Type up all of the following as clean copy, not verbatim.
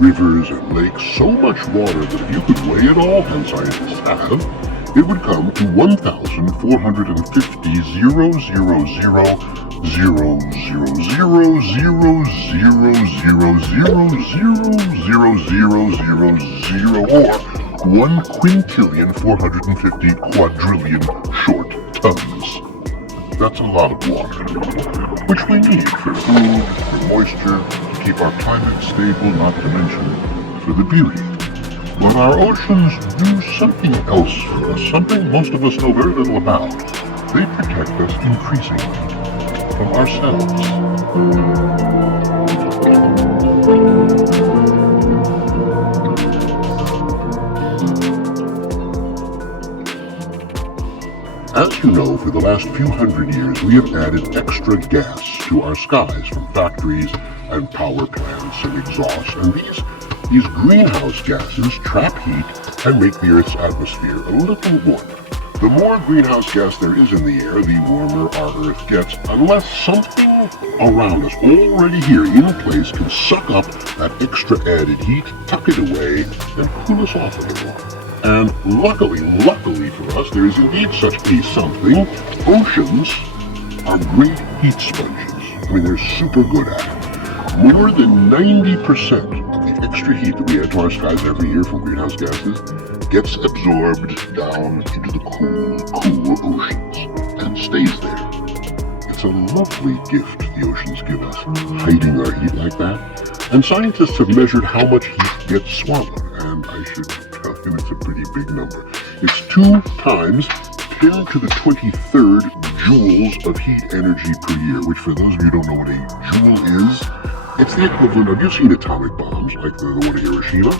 rivers and lakes, so much water that if you could weigh it all, and scientists have, it would come to 1,450,000,000,000,000,000,000,000,000, or 1,450 quadrillion short tons. That's a lot of water, which we need for food, for moisture, to keep our climate stable, not to mention for the beauty. But our oceans do something else for us, something most of us know very little about. They protect us increasingly from ourselves. As you know, for the last few hundred years, we have added extra gas to our skies from factories and power plants and exhaust, and these greenhouse gases trap heat and make the Earth's atmosphere a little warmer. The more greenhouse gas there is in the air, the warmer our Earth gets, unless something around us, already here in place, can suck up that extra added heat, tuck it away, and cool us off a little. And luckily for us, there is indeed such a something. Oceans are great heat sponges. I mean, they're super good at it. More than 90% of the extra heat that we add to our skies every year from greenhouse gases gets absorbed down into the cool oceans and stays there. It's a lovely gift the oceans give us, hiding our heat like that. And scientists have measured how much heat gets swallowed, and I should tell you it's a pretty big number. It's 2 times 10 to the 23rd joules of heat energy per year, which for those of you who don't know what a joule is, it's the equivalent of, you've seen atomic bombs, like the one at Hiroshima.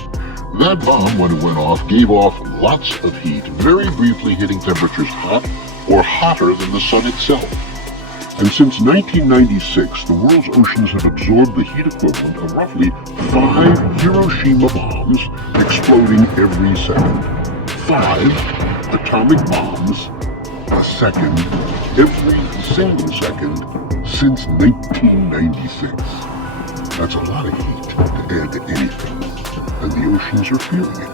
That bomb, when it went off, gave off lots of heat, very briefly hitting temperatures hot or hotter than the sun itself. And since 1996, the world's oceans have absorbed the heat equivalent of roughly 5 Hiroshima bombs exploding every second. 5 atomic bombs a second, every single second, since 1996. That's a lot of heat to add to anything, and the oceans are feeling it.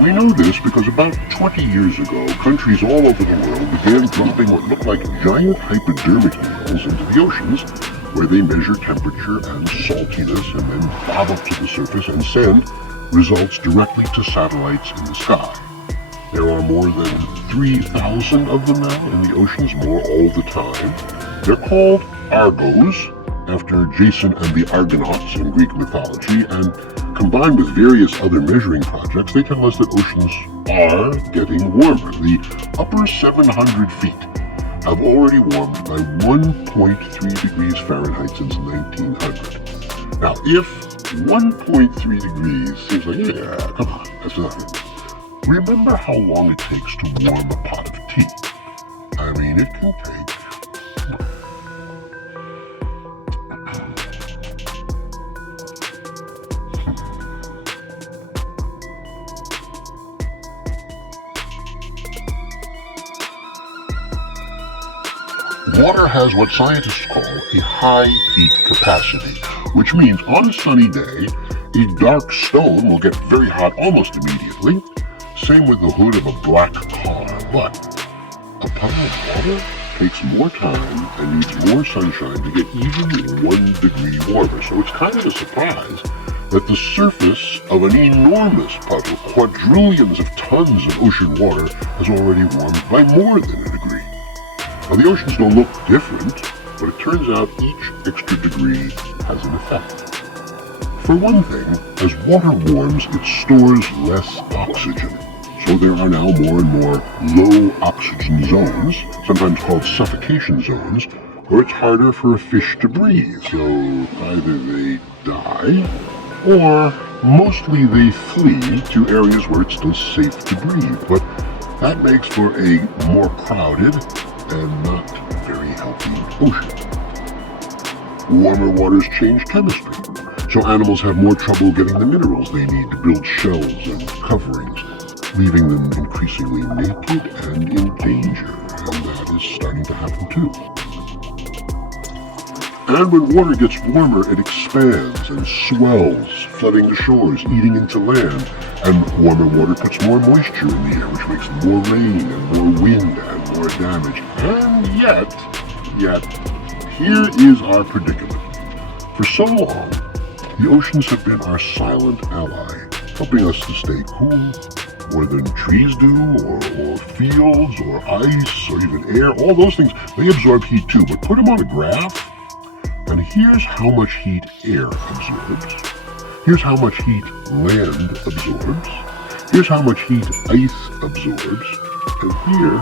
We know this because about 20 years ago, countries all over the world began dropping what looked like giant hypodermic needles into the oceans, where they measure temperature and saltiness and then bob up to the surface and send results directly to satellites in the sky. There are more than 3,000 of them now in the oceans, more all the time. They're called Argos, after Jason and the Argonauts in Greek mythology, and combined with various other measuring projects, they tell us that oceans are getting warmer. The upper 700 feet have already warmed by 1.3 degrees Fahrenheit since 1900. Now, if 1.3 degrees seems like, yeah, come on, that's nothing. Remember how long it takes to warm a pot of tea. I mean, it can take Water has what scientists call a high heat capacity, which means on a sunny day, a dark stone will get very hot almost immediately. Same with the hood of a black car, but a puddle of water takes more time and needs more sunshine to get even 1 degree warmer. So it's kind of a surprise that the surface of an enormous puddle, quadrillions of tons of ocean water, has already warmed by more than a degree. Now, the oceans don't look different, but it turns out each extra degree has an effect. For one thing, as water warms, it stores less oxygen. So there are now more and more low oxygen zones, sometimes called suffocation zones, where it's harder for a fish to breathe. So either they die, or mostly they flee to areas where it's still safe to breathe. But that makes for a more crowded and not very healthy ocean. Warmer waters change chemistry, so animals have more trouble getting the minerals they need to build shells and coverings, leaving them increasingly naked and in danger, and that is starting to happen too. And when water gets warmer, it expands and swells, flooding the shores, eating into land. And warmer water puts more moisture in the air, which makes more rain and more wind and more damage. And yet, here is our predicament. For so long, the oceans have been our silent ally, helping us to stay cool, more than trees do, or fields, or ice, or even air. All those things, they absorb heat too, but put them on a graph, and here's how much heat air absorbs. Here's how much heat land absorbs. Here's how much heat ice absorbs. And here